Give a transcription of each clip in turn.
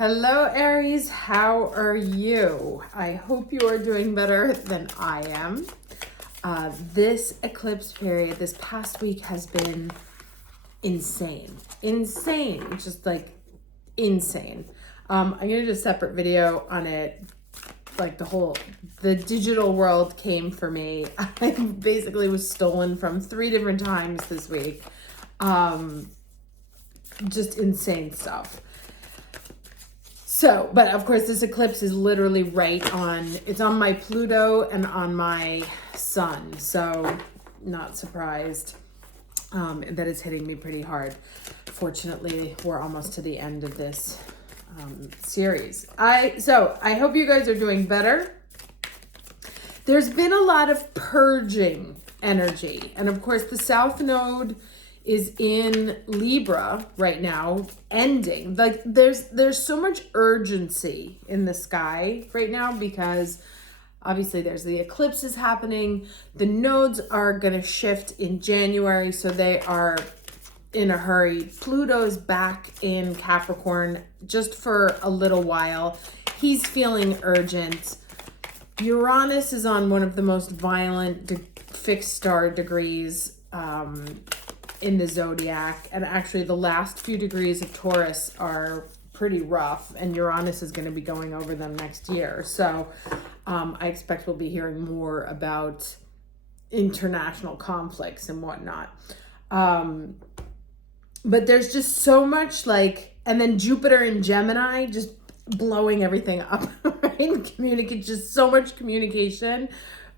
Hello, Aries. How are you? I hope you are doing better than I am. This eclipse period, this past week has been insane. Just like insane. I'm going to do a separate video on it. Like the digital world came for me. I basically was stolen from 3 different times this week. Just insane stuff. So, but of course this eclipse is literally it's on my Pluto and on my sun. So not surprised that it's hitting me pretty hard. Fortunately, we're almost to the end of this series. I hope you guys are doing better. There's been a lot of purging energy. And of course the South Node is in Libra right now, ending. Like there's so much urgency in the sky right now because obviously there's the eclipses happening. The nodes are going to shift in January, so they are in a hurry. Pluto's back in Capricorn just for a little while. He's feeling urgent. Uranus is on one of the most violent fixed star degrees in the zodiac, and actually the last few degrees of Taurus are pretty rough, and Uranus is going to be going over them next year. So I expect we'll be hearing more about international conflicts and whatnot. But there's just so much and then Jupiter in Gemini just blowing everything up, right? Just so much communication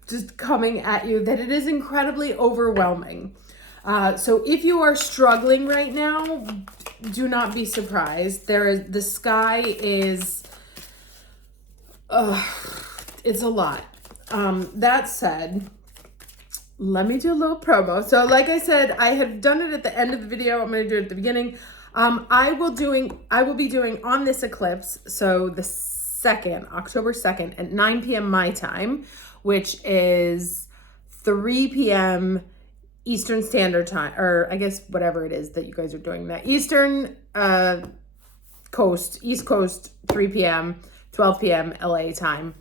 just coming at you that it is incredibly overwhelming. So if you are struggling right now, do not be surprised. The sky is, it's a lot. That said, let me do a little promo. So like I said, I had done it at the end of the video. I'm going to do it at the beginning. I will be doing on this eclipse. So the October 2nd at 9 p.m. my time, which is 3 p.m. Eastern Standard Time, or I guess whatever it is that you guys are doing that. Eastern East Coast, 3 p.m., 12 p.m. LA time.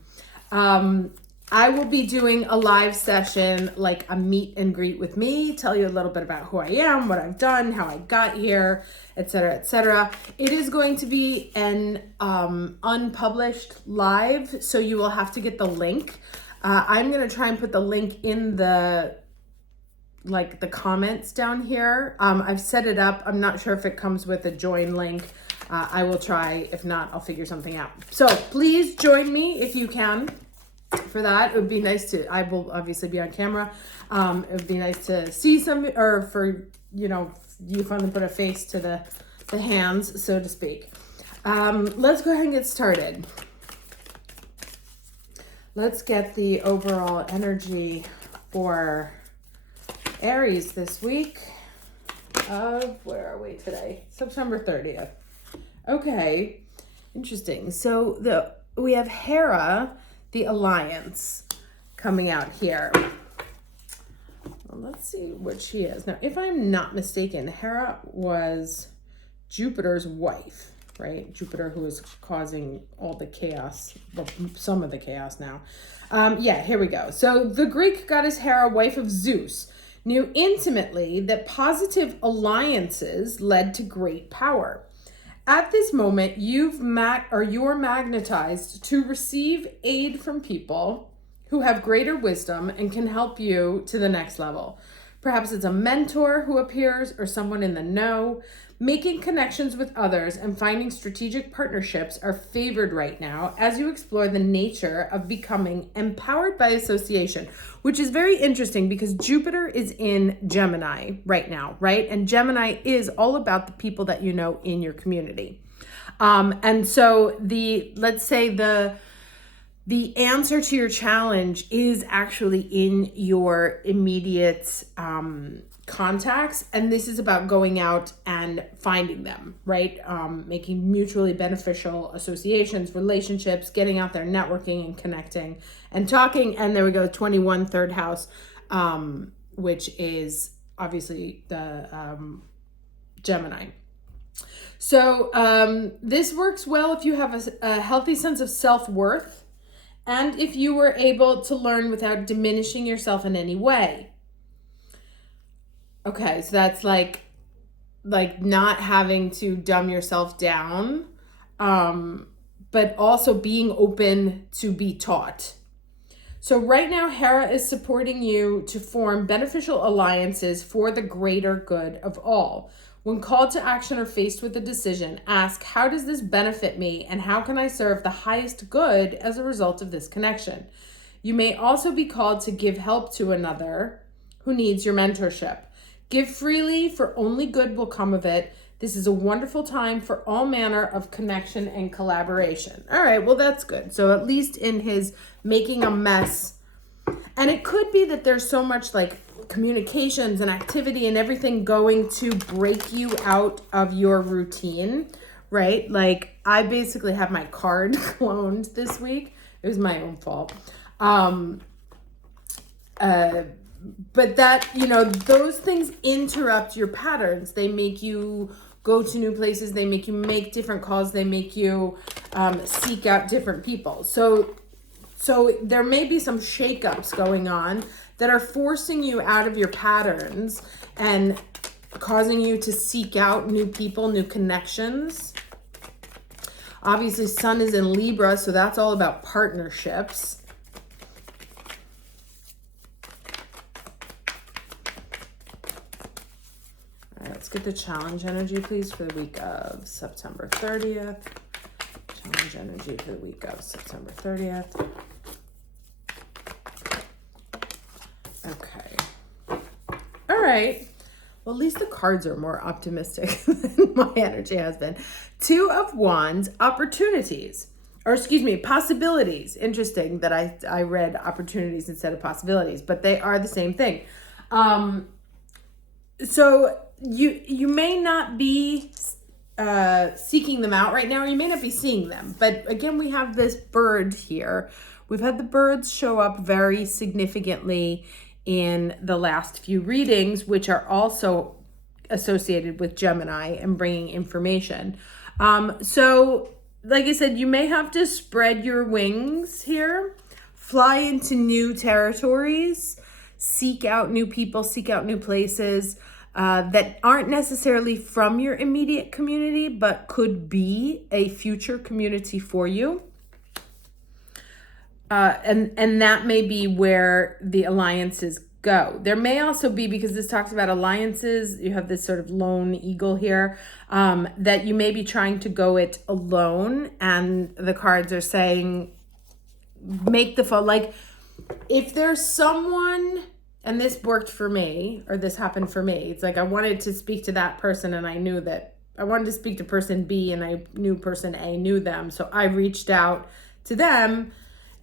I will be doing a live session, like a meet and greet with me, tell you a little bit about who I am, what I've done, how I got here, etc., etc. It is going to be an unpublished live, so you will have to get the link. I'm going to try and put the link in the comments down here. I've set it up. I'm not sure if it comes with a join link. I will try. If not, I'll figure something out. So please join me if you can for that. It would be nice I will obviously be on camera. It would be nice to see or for, you finally put a face to the hands, so to speak. Let's go ahead and get started. Let's get the overall energy for Aries this week where are we today? September 30th. Okay, interesting. So we have Hera, the Alliance, coming out here. Well, let's see what she is. Now, if I'm not mistaken, Hera was Jupiter's wife, right? Jupiter, who is causing all the chaos, well, some of the chaos now. Yeah, here we go. So the Greek goddess Hera, wife of Zeus, knew intimately that positive alliances led to great power. At this moment, you're magnetized to receive aid from people who have greater wisdom and can help you to the next level. Perhaps it's a mentor who appears or someone in the know. Making connections with others and finding strategic partnerships are favored right now as you explore the nature of becoming empowered by association, which is very interesting because Jupiter is in Gemini right now, right? And Gemini is all about the people that you know in your community. And so let's say the answer to your challenge is actually in your immediate contacts, and this is about going out and finding them, right? Making mutually beneficial associations, relationships, getting out there, networking and connecting and talking. And there we go, 21, third house, which is obviously the Gemini. So this works well if you have a healthy sense of self-worth and if you were able to learn without diminishing yourself in any way. Okay, so that's like not having to dumb yourself down, but also being open to be taught. So right now, Hera is supporting you to form beneficial alliances for the greater good of all. When called to action or faced with a decision, ask, how does this benefit me and how can I serve the highest good as a result of this connection? You may also be called to give help to another who needs your mentorship. Give freely, for only good will come of it. This is a wonderful time for all manner of connection and collaboration. All right, well, that's good. So at least in his making a mess, and it could be that there's so much like communications and activity and everything going to break you out of your routine, right? Like I basically have my card cloned this week. It was my own fault. But that, those things interrupt your patterns. They make you go to new places. They make you make different calls. They make you seek out different people. So there may be some shakeups going on that are forcing you out of your patterns and causing you to seek out new people, new connections. Obviously, Sun is in Libra, so that's all about partnerships. Let's get the challenge energy, please, for the week of September 30th. Challenge energy for the week of September 30th. Okay. All right. Well, at least the cards are more optimistic than my energy has been. Two of Wands, opportunities. Or excuse me, possibilities. Interesting that I read opportunities instead of possibilities, but they are the same thing. So you may not be seeking them out right now, or you may not be seeing them. But again, we have this bird here. We've had the birds show up very significantly in the last few readings, which are also associated with Gemini and bringing information. So like I said, you may have to spread your wings here, fly into new territories, seek out new people, seek out new places that aren't necessarily from your immediate community, but could be a future community for you. And that may be where the alliances go. There may also be, because this talks about alliances, you have this sort of lone eagle here, that you may be trying to go it alone. And the cards are saying, make the phone, like if there's someone, and this worked for me, or this happened for me. It's like I wanted to speak to that person and I knew that I wanted to speak to person B and I knew person A knew them. So I reached out to them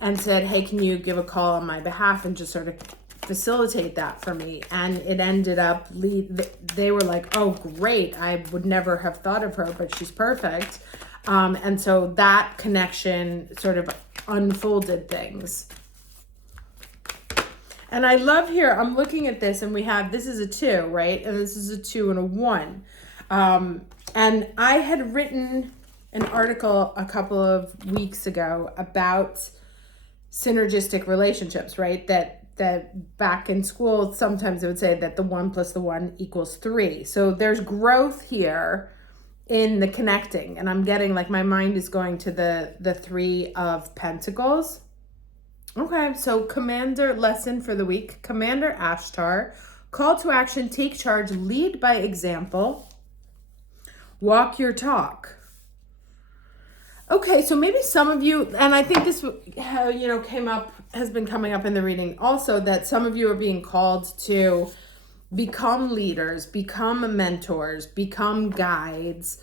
and said, hey, can you give a call on my behalf and just sort of facilitate that for me? And it ended up, they were like, oh, great. I would never have thought of her, but she's perfect. And so that connection sort of unfolded things. And I love here, I'm looking at this and we have, this is a 2, right? And this is a 2 and a 1. And I had written an article a couple of weeks ago about synergistic relationships, right? That back in school, sometimes it would say that the 1 plus the 1 equals 3. So there's growth here in the connecting. And I'm getting like, my mind is going to the 3 of Pentacles. Okay, so Commander lesson for the week. Commander Ashtar, call to action, take charge, lead by example, walk your talk. Okay, so maybe some of you, and I think this, has been coming up in the reading also, that some of you are being called to become leaders, become mentors, become guides.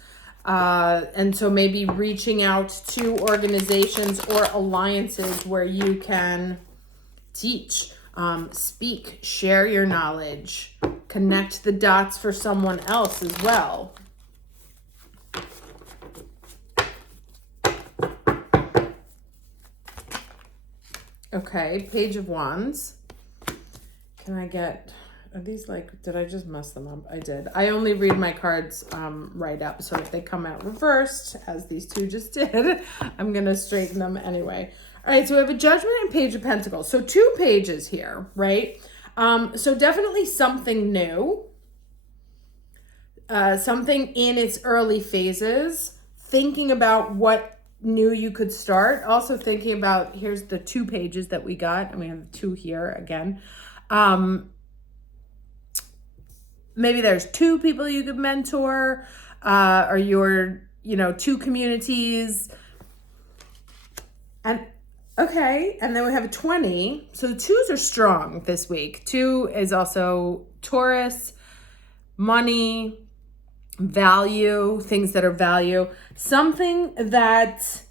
And so maybe reaching out to organizations or alliances where you can teach, speak, share your knowledge, connect the dots for someone else as well. Okay, Page of Wands. Can I get Are these like, did I just mess them up? I did. I only read my cards right up. So if they come out reversed, as these two just did, I'm going to straighten them anyway. All right, so we have a Judgment and Page of Pentacles. So 2 pages here, right? So definitely something new. Something in its early phases. Thinking about what new you could start. Also thinking about, here's the 2 pages that we got. And we have 2 here again. Maybe there's 2 people you could mentor, or your, 2 communities. And okay, and then we have a 20. So the 2s are strong this week. 2 is also Taurus, money, value, things that are value. Something that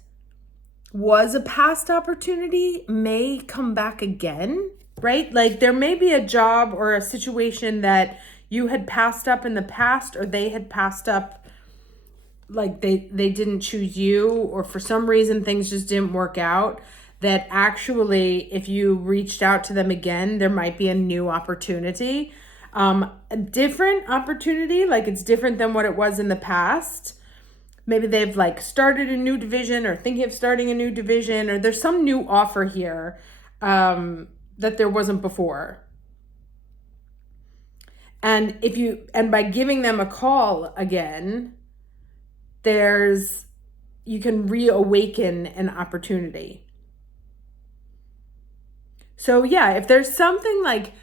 was a past opportunity may come back again, right? Like there may be a job or a situation that you had passed up in the past, or they had passed up, like they didn't choose you, or for some reason things just didn't work out, that actually if you reached out to them again, there might be a new opportunity, a different opportunity, like it's different than what it was in the past. Maybe they've like started a new division or thinking of starting a new division, or there's some new offer here that there wasn't before. And by giving them a call again, you can reawaken an opportunity. So yeah, if there's something like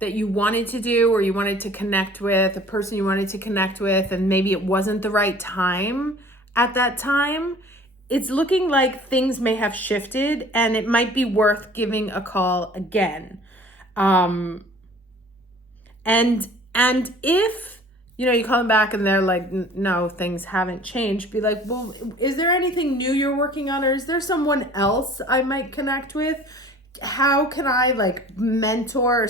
that you wanted to do, or you wanted to connect with, a person you wanted to connect with, and maybe it wasn't the right time at that time, it's looking like things may have shifted and it might be worth giving a call again. And if, you call them back and they're like, no, things haven't changed, be like, well, is there anything new you're working on? Or is there someone else I might connect with? How can I like mentor,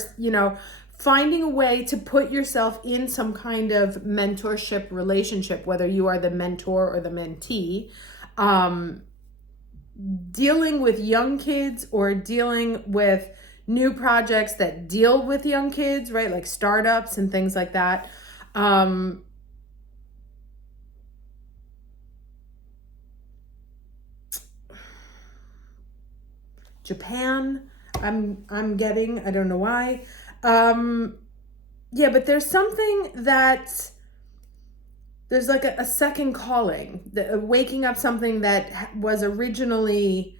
finding a way to put yourself in some kind of mentorship relationship, whether you are the mentor or the mentee, dealing with young kids or dealing with new projects that deal with young kids, right? Like startups and things like that. Japan, I'm getting, I don't know why. Yeah, but there's something that there's like a second calling, waking up something that was originally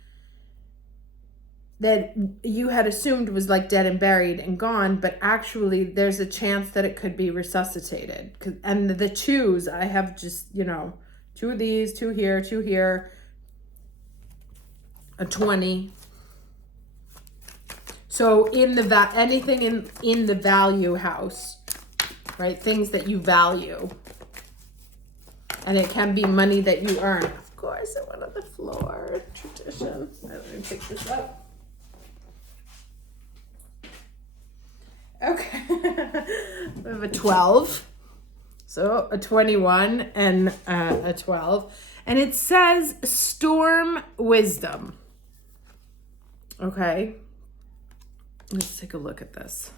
that you had assumed was like dead and buried and gone, but actually there's a chance that it could be resuscitated. And the 2s, I have just, 2 of these, 2 here, 2 here, a 20. So anything in the value house, right? Things that you value. And it can be money that you earn. Of course, it went on the floor. Tradition. Let me pick this up. Okay. We have a 12. So a 21 and a 12. And it says storm wisdom. Okay. Let's take a look at this.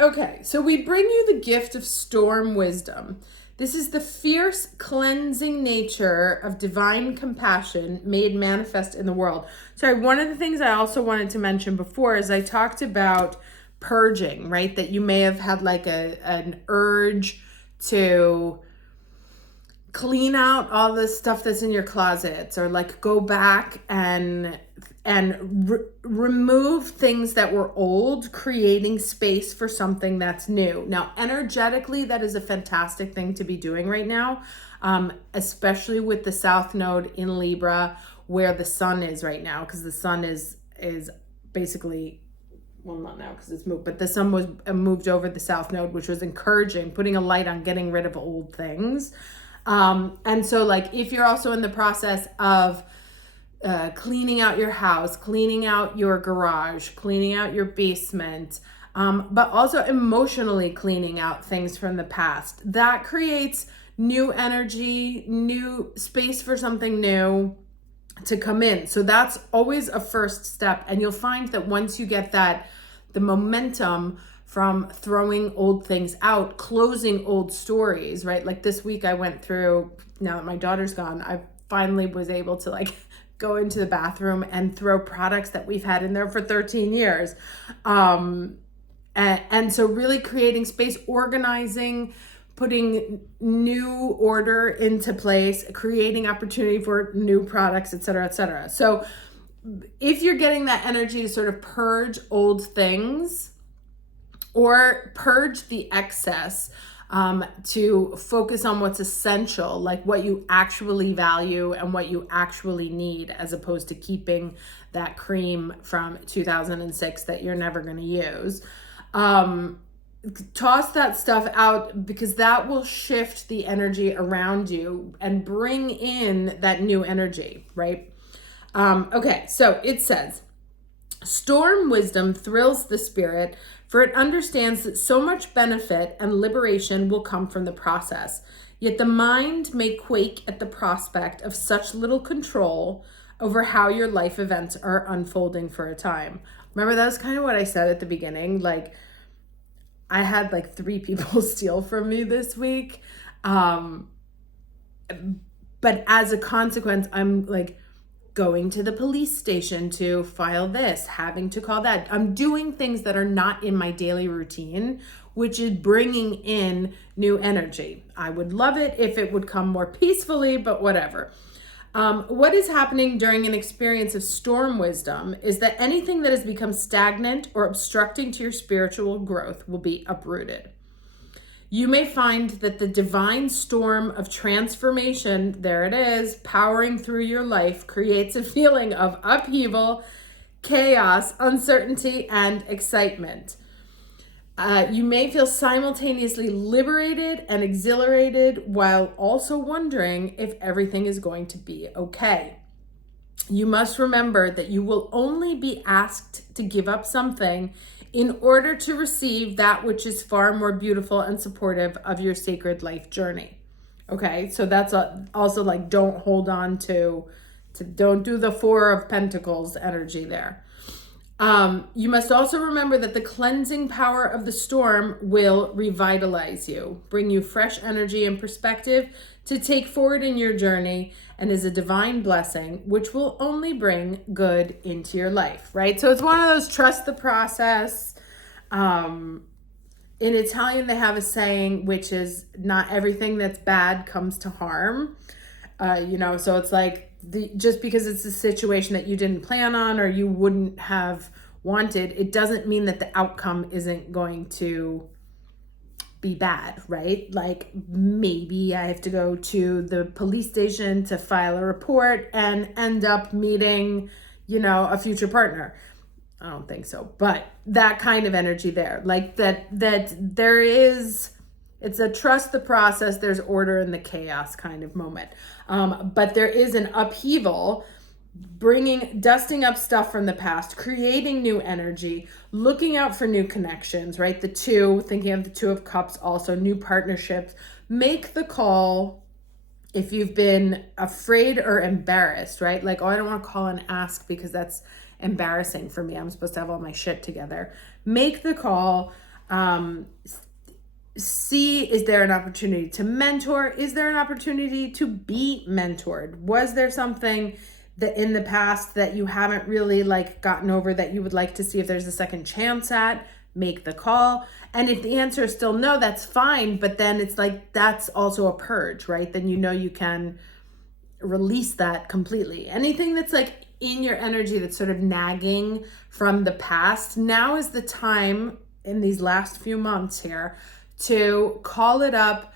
Okay, so we bring you the gift of storm wisdom. This is the fierce, cleansing nature of divine compassion made manifest in the world. Sorry, one of the things I also wanted to mention before is I talked about purging, right? That you may have had like an urge to clean out all the stuff that's in your closets, or like go back and remove things that were old, creating space for something that's new. Now, energetically, that is a fantastic thing to be doing right now, especially with the South Node in Libra, where the sun is right now, because the sun is basically, well, not now because it's moved, but the sun was moved over the South Node, which was encouraging, putting a light on getting rid of old things. And so like, if you're also in the process of cleaning out your house, cleaning out your garage, cleaning out your basement, but also emotionally cleaning out things from the past, that creates new energy, new space for something new to come in. So that's always a first step. And you'll find that once you get that, the momentum from throwing old things out, closing old stories, right? Like this week I went through, now that my daughter's gone, I finally was able to like go into the bathroom and throw products that we've had in there for 13 years. And so really creating space, organizing, putting new order into place, creating opportunity for new products, et cetera, et cetera. So if you're getting that energy to sort of purge old things or purge the excess, to focus on what's essential, like what you actually value and what you actually need, as opposed to keeping that cream from 2006 that you're never going to use. Toss that stuff out, because that will shift the energy around you and bring in that new energy, right? Okay, so it says, storm wisdom thrills the spirit, for it understands that so much benefit and liberation will come from the process. Yet the mind may quake at the prospect of such little control over how your life events are unfolding for a time. Remember, that was kind of what I said at the beginning. Like, I had like 3 people steal from me this week. But as a consequence, I'm like going to the police station to file this, having to call that. I'm doing things that are not in my daily routine, which is bringing in new energy. I would love it if it would come more peacefully, but whatever. What is happening during an experience of storm wisdom is that anything that has become stagnant or obstructing to your spiritual growth will be uprooted. You may find that the divine storm of transformation, there it is, powering through your life, creates a feeling of upheaval, chaos, uncertainty, and excitement. You may feel simultaneously liberated and exhilarated, while also wondering if everything is going to be okay. You must remember that you will only be asked to give up something in order to receive that which is far more beautiful and supportive of your sacred life journey. Okay, so that's also like, don't hold on to don't do the 4 of Pentacles energy there. You must also remember that the cleansing power of the storm will revitalize you, bring you fresh energy and perspective to take forward in your journey, and is a divine blessing, which will only bring good into your life, right? So it's one of those, trust the process. In Italian, they have a saying, which is, not everything that's bad comes to harm. So it's like, just because it's a situation that you didn't plan on or you wouldn't have wanted, it doesn't mean that the outcome isn't going to be bad, right? Like, maybe I have to go to the police station to file a report and end up meeting, a future partner. I don't think so, but that kind of energy there, like that there is, it's a trust the process, there's order in the chaos kind of moment. But there is an upheaval, dusting up stuff from the past, creating new energy, looking out for new connections, right? Thinking of the 2 of Cups, also new partnerships. Make the call if you've been afraid or embarrassed, right? Like, I don't want to call and ask because that's embarrassing for me. I'm supposed to have all my shit together. Make the call. See, is there an opportunity to mentor? Is there an opportunity to be mentored? Was there something that in the past that you haven't really gotten over that you would like to see if there's a second chance at? Make the call. And if the answer is still no, that's fine. But then it's like, that's also a purge, right? Then you can release that completely. Anything that's in your energy that's sort of nagging from the past, now is the time in these last few months here to call it up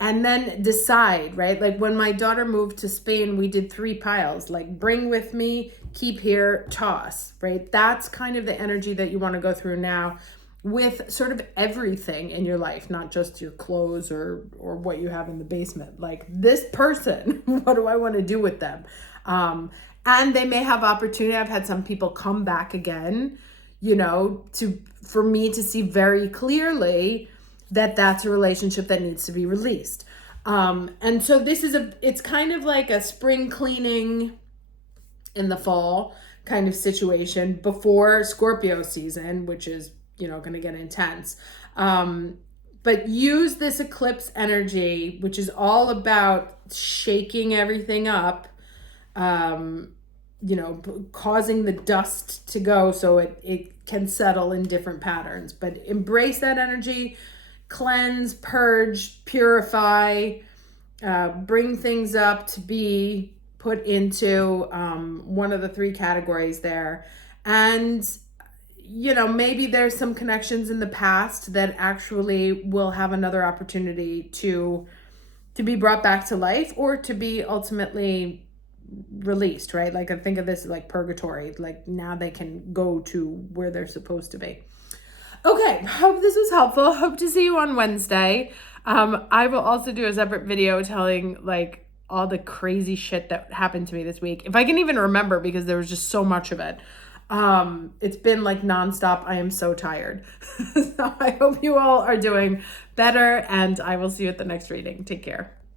and then decide, right? Like, when my daughter moved to Spain, we did 3 piles, like, bring with me, keep here, toss, right? That's kind of the energy that you want to go through now with sort of everything in your life, not just your clothes or what you have in the basement. Like, this person, what do I want to do with them? And they may have opportunity. I've had some people come back again, for me to see very clearly that that's a relationship that needs to be released. And so this is it's kind of like a spring cleaning in the fall kind of situation before Scorpio season, which is, going to get intense. But use this eclipse energy, which is all about shaking everything up, causing the dust to go so it can settle in different patterns. But embrace that energy, cleanse, purge, purify, bring things up to be put into one of the three categories there. And maybe there's some connections in the past that actually will have another opportunity to be brought back to life or to be ultimately released, right? Like I think of this as like purgatory, like now they can go to where they're supposed to be. Okay, hope this was helpful. Hope to see you on Wednesday. I will also do a separate video telling like all the crazy shit that happened to me this week. If I can even remember, because there was just so much of it. It's been like nonstop. I am so tired. So I hope you all are doing better, and I will see you at the next reading. Take care.